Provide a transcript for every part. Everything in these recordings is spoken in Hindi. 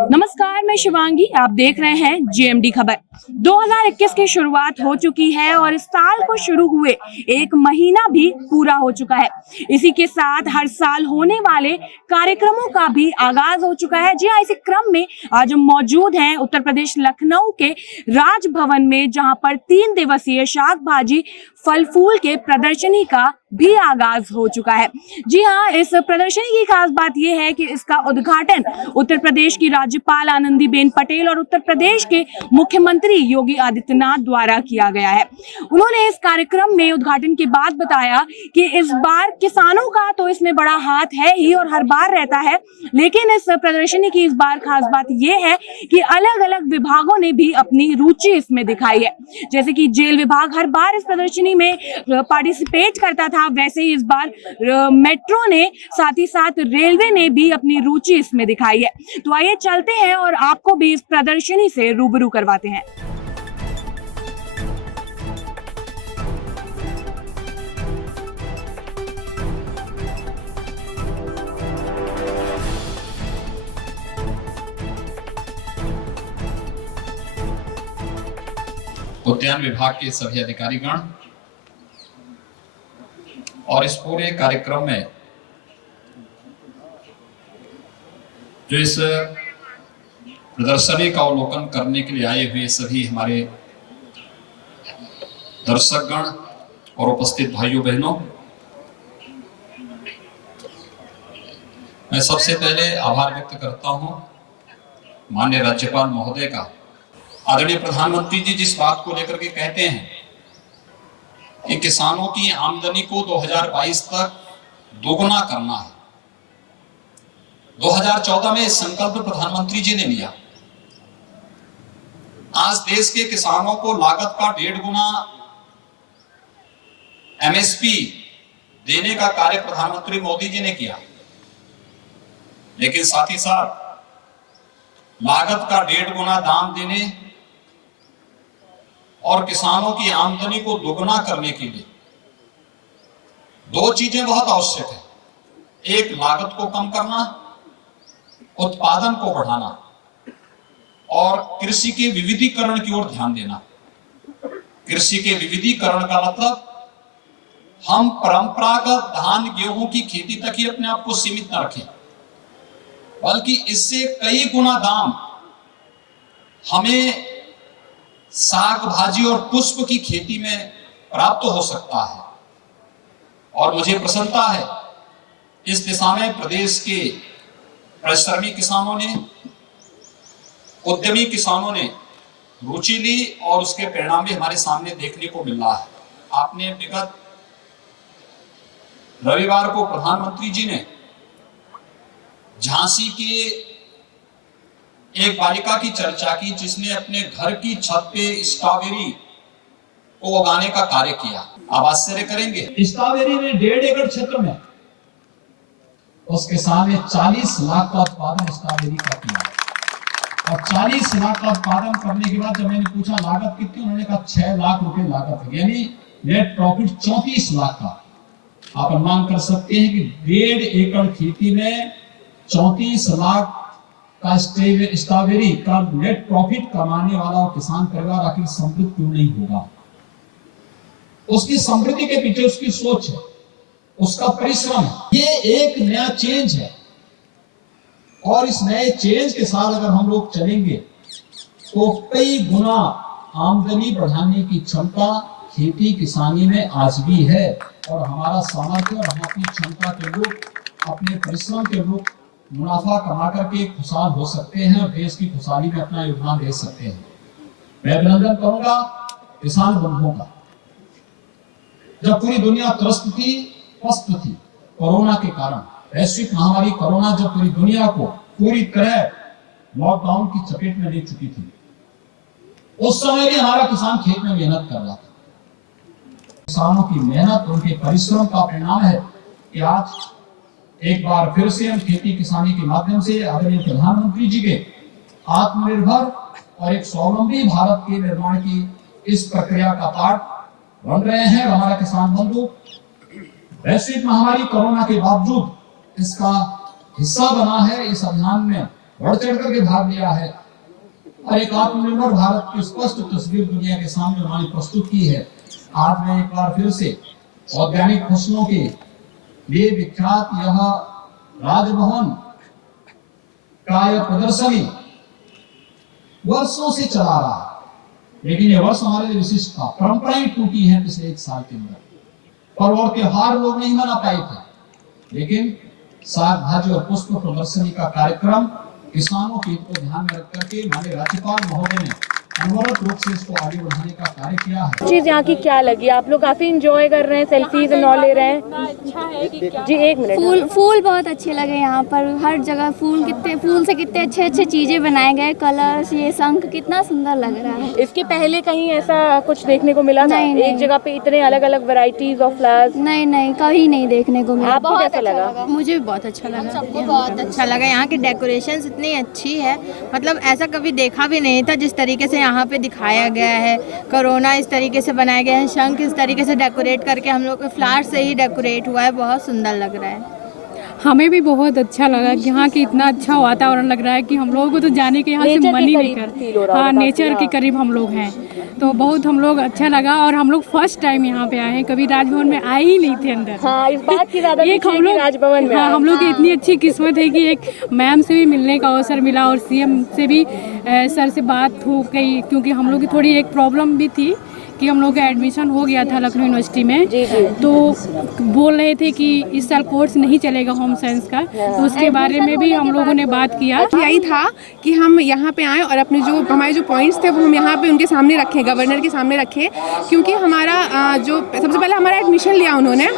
नमस्कार, मैं शिवांगी। आप देख रहे हैं जीएमडी खबर। 2021 की शुरुआत हो चुकी है और इस साल को शुरू हुए एक महीना भी पूरा हो चुका है। इसी के साथ हर साल होने वाले कार्यक्रमों का भी आगाज हो चुका है। जी हाँ, इसी क्रम में आज हम मौजूद हैं उत्तर प्रदेश लखनऊ के राजभवन में, जहां पर 3 दिवसीय शाक भाजी फल फूल के प्रदर्शनी का भी आगाज हो चुका है। जी हाँ, इस प्रदर्शनी की खास बात यह है कि इसका उद्घाटन उत्तर प्रदेश की राज्यपाल आनंदीबेन पटेल और उत्तर प्रदेश के मुख्यमंत्री योगी आदित्यनाथ द्वारा किया गया है। उन्होंने इस कार्यक्रम में उद्घाटन के बाद बताया कि इस बार किसानों का तो इसमें बड़ा हाथ है ही और हर बार रहता है, लेकिन इस प्रदर्शनी की इस बार खास बात यह है कि अलग अलग विभागों ने भी अपनी रुचि इसमें दिखाई है। जैसे कि जेल विभाग हर बार इस प्रदर्शनी में पार्टिसिपेट करता था, वैसे ही इस बार मेट्रो ने, साथ ही साथ रेलवे ने भी अपनी रुचि इसमें दिखाई है। तो आइए चलते हैं और आपको भी इस प्रदर्शनी से रूबरू करवाते हैं। उद्यान विभाग के सभी अधिकारीगण और इस पूरे कार्यक्रम में जो इस प्रदर्शनी का अवलोकन करने के लिए आए हुए सभी हमारे दर्शकगण और उपस्थित भाइयों बहनों, मैं सबसे पहले आभार व्यक्त करता हूं माननीय राज्यपाल महोदय का। आदरणीय प्रधानमंत्री जी जिस बात को लेकर के कहते हैं कि किसानों की आमदनी को 2022 तक दोगुना करना है, 2014 में इस संकल्प प्रधानमंत्री जी ने लिया। आज देश के किसानों को लागत का 1.5 गुना एमएसपी देने का कार्य प्रधानमंत्री मोदी जी ने किया, लेकिन साथ ही साथ लागत का 1.5 गुना दाम देने और किसानों की आमदनी को दोगुना करने के लिए 2 चीजें बहुत आवश्यक है। एक, लागत को कम करना, उत्पादन को बढ़ाना, और कृषि के विविधीकरण की ओर ध्यान देना। कृषि के विविधीकरण का मतलब हम परंपरागत धान गेहूं की खेती तक ही अपने आप को सीमित न रखें, बल्कि इससे कई गुना दाम हमें साग भाजी और पुष्प की खेती में प्राप्त हो सकता है। और मुझे प्रसन्नता है इस दिशा में प्रदेश के परिश्रमी किसानों ने, उद्यमी किसानों ने रुचि ली और उसके परिणाम भी हमारे सामने देखने को मिल रहा है। आपने विगत रविवार को प्रधानमंत्री जी ने झांसी के एक बालिका की चर्चा की जिसने अपने घर की छत पे स्ट्रॉबेरी को उगाने का कार्य किया। आप आश्चर्य करेंगे, स्ट्रॉबेरी में 1.5 एकड़ क्षेत्र में उस किसान ने 40 लाख का उत्पादन स्ट्रॉबेरी का किया। और 40 लाख का उत्पादन करने के बाद जब मैंने पूछा लागत कितनी, उन्होंने कहा 6 लाख रुपए लागत है, यानी नेट प्रॉफिट 34 लाख का। आप अनुमान कर सकते हैं कि 1.5 एकड़ खेती में 34 लाख का स्ट्रॉबेरी का नेट प्रॉफिट कमाने वाला किसान परिवार आखिर समृद्ध क्यों नहीं होगा? उसकी समृद्धि के पीछे उसकी सोच है, उसका परिश्रम है। ये एक नया चेंज है और इस नए चेंज के साथ अगर हम लोग चलेंगे तो कई गुना आमदनी बढ़ाने की क्षमता खेती किसानी में आज भी है। और हमारा सामर्थ्य और हमारी क्षमता के लोग अपने परिश्रम के लोग मुनाफा कमा करके खुशहाल हो सकते हैं और देश की खुशहाली में अपना योगदान दे सकते हैं। मैं अभिनंदन करूंगा किसान बंधुओं का। जब पूरी दुनिया त्रस्त थी, पस्त थी कोरोना के कारण, वैश्विक महामारी कोरोना जब पूरी दुनिया को पूरी तरह लॉकडाउन की चपेट में ले चुकी थी, उस समय भी हमारा किसान खेत में मेहनत कर रहा था। किसानों की मेहनत, उनके परिश्रम का परिणाम है कि आज एक बार फिर से हम खेती किसानी के माध्यम से आदरणीय प्रधानमंत्री जी के आत्मनिर्भर और एक स्वावलंबी भारत के निर्माण की इस प्रक्रिया का पार्ट बन रहे हैं। हमारा किसान बंधु वैश्विक महामारी कोरोना के बावजूद इसका हिस्सा बना है। इस अभियान में बढ़ चढ़ करके भाग लिया है और एक आत्मनिर्भर भारत की स्पष्ट तस्वीर दुनिया के सामने उन्होंने प्रस्तुत की है। आज मैं एक बार फिर से वैज्ञानिक फसलों के लिए विख्यात यह राजभवन का यह प्रदर्शनी वर्षों से चला रहा, लेकिन यह वर्ष हमारे लिए विशिष्ट था। परंपराएं टूटी हैं पिछले 1 साल के अंदर, पर्व और त्योहार लोग नहीं मना पाए थे, लेकिन साग भाजी और पुष्प प्रदर्शनी का कार्यक्रम किसानों के हित को ध्यान में रख करके हमारे राज्यपाल महोदय ने अनवरत रूप से इसको आगे बढ़ाने का कार्य किया है। चीज यहाँ की क्या लगी? आप लोग काफी इंजॉय कर रहे हैं, सेल्फीज एंड ऑल ले रहे हैं। जी एक मिनट। फूल बहुत अच्छे लगे यहाँ पर, हर जगह फूल से कितने अच्छे अच्छे चीजें बनाए गए, कलर्स, ये शंख कितना सुंदर लग रहा है। इसके पहले कहीं ऐसा कुछ देखने को मिला था? नहीं। एक जगह पे इतने अलग अलग वैरायटीज ऑफ फ्लावर्स? नहीं कहीं नहीं देखने को मिला। आपको कैसा लगा? मुझे भी बहुत अच्छा लगा, सबको बहुत अच्छा लगा। यहाँ की डेकोरेशन इतनी अच्छी है, मतलब ऐसा कभी देखा भी नहीं था जिस तरीके से यहाँ पे दिखाया गया है। कोरोना इस तरीके से बनाया गया है, शंख इस तरीके से डेकोरेट करके हम लोग फ्लावर से ही डेकोरेट हुआ है, बहुत सुंदर लग रहा है। हमें भी बहुत अच्छा लगा कि यहाँ की इतना अच्छा वातावरण लग रहा है कि हम लोगों को तो जाने के यहाँ से मन ही नहीं कर। हाँ, नेचर के करीब हम लोग हैं, तो बहुत हम लोग अच्छा लगा। और हम लोग फर्स्ट टाइम यहाँ पे आए हैं, कभी राजभवन में आए ही नहीं थे अंदर। हाँ, इस बात की ज़्यादा एक हम लोग राजभवन में हाँ, हम लोग की इतनी अच्छी किस्मत है कि एक मैम से भी मिलने का अवसर मिला और सीएम से भी सर से बात हो गई, क्योंकि हम लोग की थोड़ी एक प्रॉब्लम भी थी कि हम लोग का एडमिशन हो गया था लखनऊ यूनिवर्सिटी में। तो बोल रहे थे कि इस साल कोर्स नहीं चलेगा होम साइंस का, तो उसके बारे में भी हम लोगों ने बात किया। यही था कि हम यहाँ पे आए और अपने जो हमारे जो पॉइंट्स थे वो हम यहाँ पे उनके सामने रखें, गवर्नर के सामने रखें, क्योंकि हमारा जो सबसे पहले हमारा एडमिशन लिया, उन्होंने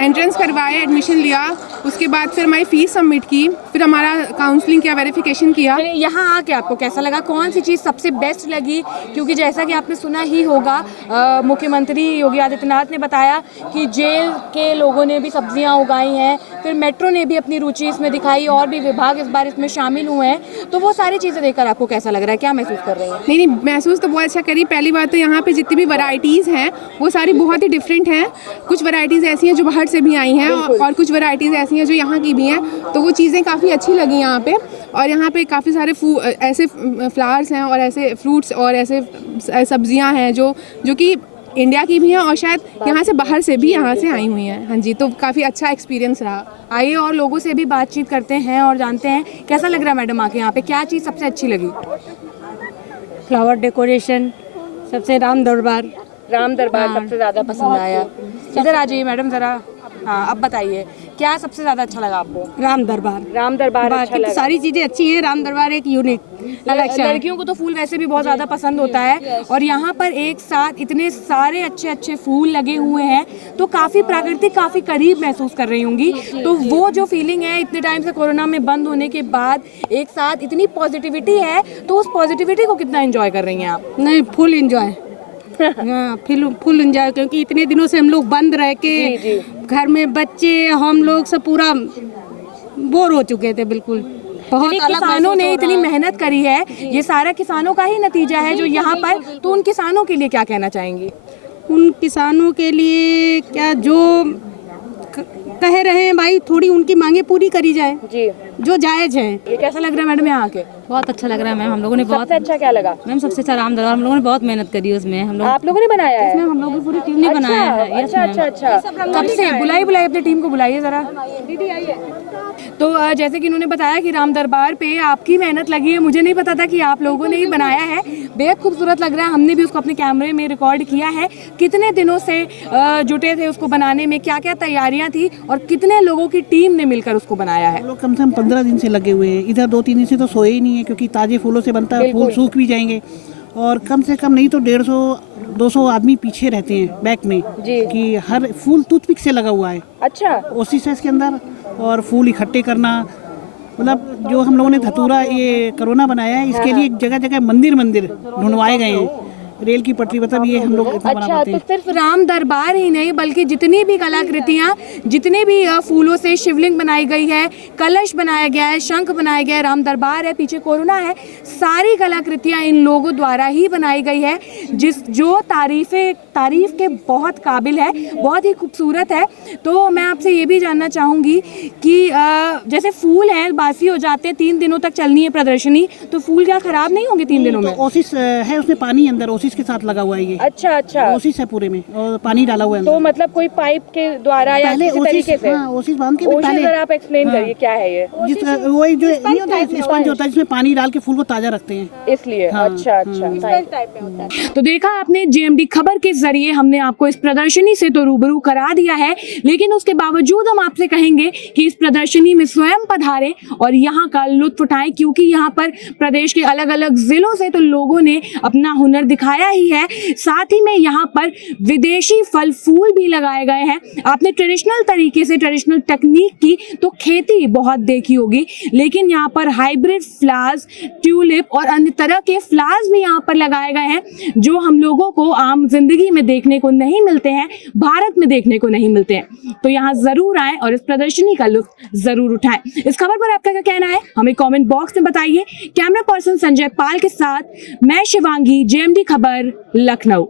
एंट्रेंस करवाया, एडमिशन लिया, उसके बाद फिर हमारी फ़ीस सबमिट की, फिर हमारा काउंसलिंग किया, वेरिफिकेशन किया। यहाँ आके आपको कैसा लगा? कौन सी चीज़ सबसे बेस्ट लगी? क्योंकि जैसा कि आपने सुना ही होगा, मुख्यमंत्री योगी आदित्यनाथ ने बताया कि जेल के लोगों ने भी सब्जियां उगाई हैं, फिर मेट्रो ने भी अपनी रुचि इसमें दिखाई, और भी विभाग इस बार इसमें शामिल हुए हैं। तो वो सारी चीज़ें देखकर आपको कैसा लग रहा है? क्या महसूस कर रही हैं? नहीं, महसूस तो बहुत अच्छा करी। पहली बात तो यहाँ पे जितनी भी वैरायटीज़ हैं वो सारी बहुत ही डिफरेंट हैं। कुछ वैरायटीज़ ऐसी हैं जो बाहर से भी आई हैं और कुछ वैरायटीज़ ऐसी हैं जो यहाँ की भी हैं, तो वो चीज़ें काफ़ी अच्छी लगी यहाँ पे। और यहाँ पे काफ़ी सारे ऐसे फ्लावर्स हैं और ऐसे फ्रूट्स और ऐसे सब्जियाँ हैं जो कि इंडिया की भी हैं और शायद यहाँ से बाहर से भी यहाँ से आई हुई हैं। हाँ जी, तो काफ़ी अच्छा एक्सपीरियंस रहा। आइए और लोगों से भी बातचीत करते हैं और जानते हैं कैसा लग रहा है मैडम आके यहाँ पे, क्या चीज़ सबसे अच्छी लगी? फ्लावर डेकोरेशन, सबसे राम दरबार सबसे ज़्यादा पसंद आया। इधर आ जाइए मैडम ज़रा। हाँ, अब बताइए क्या सबसे ज़्यादा अच्छा लगा आपको? राम दरबार अच्छा लगा। सारी चीज़ें अच्छी हैं, राम दरबार एक यूनिक लड़कियों को तो फूल वैसे भी बहुत ज़्यादा पसंद होता है, और यहाँ पर एक साथ इतने सारे अच्छे अच्छे फूल लगे हुए हैं, तो काफ़ी प्राकृतिक, काफ़ी करीब महसूस कर रही होंगी। तो वो जो फीलिंग है इतने टाइम से कोरोना में बंद होने के बाद एक साथ इतनी पॉजिटिविटी है, तो उस पॉजिटिविटी को कितना एंजॉय कर रही हैं आप? नहीं, फुल इंजॉय। हाँ, फुल इंजॉय, क्योंकि इतने दिनों से हम लोग बंद रह के घर में बच्चे हम लोग सब पूरा बोर हो चुके थे। बिल्कुल बहुत अलग। किसानों ने इतनी मेहनत करी है, ये सारा किसानों का ही नतीजा है जो यहाँ पर, तो उन किसानों के लिए क्या कहना चाहेंगी? उन किसानों के लिए क्या, जो कह रहे हैं भाई, थोड़ी उनकी मांगे पूरी करी जाए जी, जो जायज़ है। ये कैसा लग रहा है मैडम यहाँ आके? बहुत अच्छा लग रहा है मैम, हम लोगों ने बहुत। सबसे अच्छा क्या लगा मैम सबसे अच्छा राम दरबार, हम लोगों ने बहुत मेहनत करी उसमें। हम लोग, आप लोगों ने बनाया है? हम लोगों की पूरी टीम ने बनाया है। अच्छा। कब से? बुलाइए अपनी टीम को, बुलाइए जरा। दीदी आइए। तो जैसे कि इन्होंने बताया कि राम दरबार पे आपकी मेहनत लगी है, मुझे नहीं पता था कि आप लोगों ने ही बनाया है। बेहद खूबसूरत लग रहा है, हमने भी उसको अपने कैमरे में रिकॉर्ड किया है। कितने दिनों से जुटे थे उसको बनाने में, क्या क्या तैयारियां थी, और कितने लोगों की टीम ने मिलकर उसको बनाया है? लोग कम से कम 15 दिन से लगे हुए हैं। इधर 2-3 दिन से तो सोए ही नहीं है, क्योंकि ताज़े फूलों से बनता है, फूल सूख भी जाएंगे। और कम से कम नहीं तो 150-200 आदमी पीछे रहते हैं बैक में कि हर फूल टूथपिक से लगा हुआ है। अच्छा, ओसिस के अंदर, और फूल इकट्ठे करना, मतलब जो हम लोगों ने धतूरा ये कोरोना बनाया है, इसके लिए जगह जगह मंदिर ढूंढवाए गए हैं। रेल की पटरी, मतलब ये हम लोग इतना बना पाते हैं। तो सिर्फ राम दरबार ही नहीं, बल्कि जितनी भी कलाकृतियाँ, जितने भी फूलों से शिवलिंग बनाई गई है, कलश बनाया गया है, शंख बनाया गया है, राम दरबार है, पीछे कोरोना है, सारी कलाकृतियाँ इन लोगों द्वारा ही बनाई गई है, जो तारीफें तारीफ के बहुत काबिल है, बहुत ही खूबसूरत है। तो मैं आपसे ये भी जानना चाहूँगी कि जैसे फूल हैं बासी हो जाते हैं, 3 दिनों तक चलनी है प्रदर्शनी, तो फूल क्या खराब नहीं होंगे 3 दिनों में? तो ओसिस है, उसमें पानी अंदर ओसिस के साथ लगा हुआ है ये। अच्छा अच्छा, ओसिस है पूरे में और पानी डाला हुआ है तो अंदर। मतलब कोई पाइप के द्वारा या पहले किसी ओसिस, तरीके से? हाँ, ओसिस बांध के ओसिस पहले। जरा आप एक्सप्लेन हाँ। करिए क्या है ये? जिस वही जो नहीं होता है स्पंज होता है जिसमें पानी डाल के फूल को ताजा रखते हैं, इसलिए हाँ, अच्छा अच्छा। तो देखा आपने, जेएमडी खबर के जरिए हमने आपको इस प्रदर्शनी से तो रूबरू करा दिया है, लेकिन उसके बावजूद हम आपसे कहेंगे कि इस प्रदर्शनी में स्वयं पधारें और यहाँ का लुत्फ उठाएं, क्योंकि यहाँ पर प्रदेश के अलग अलग जिलों से तो लोगों ने अपना हुनर दिखाया ही है। साथ ही में यहाँ पर विदेशी फल फूल भी लगाए गए हैं। आपने ट्रेडिशनल तरीके से, ट्रेडिशनल टेक्निक की तो खेती बहुत देखी होगी, लेकिन यहाँ पर हाइब्रिड फ्लावर्स, ट्यूलिप और अन्य तरह के फ्लावर्स भी यहाँ पर लगाए गए हैं, जो हम लोगों को आम जिंदगी में देखने को नहीं मिलते हैं, भारत में देखने को नहीं मिलते हैं। तो यहाँ जरूर आएं और इस प्रदर्शनी का लुत्फ जरूर उठाएं। इस खबर पर आपका क्या कहना है हमें कमेंट बॉक्स में बताइए। कैमरा पर्सन संजय पाल के साथ मैं शिवांगी, जेएमडी खबर, लखनऊ।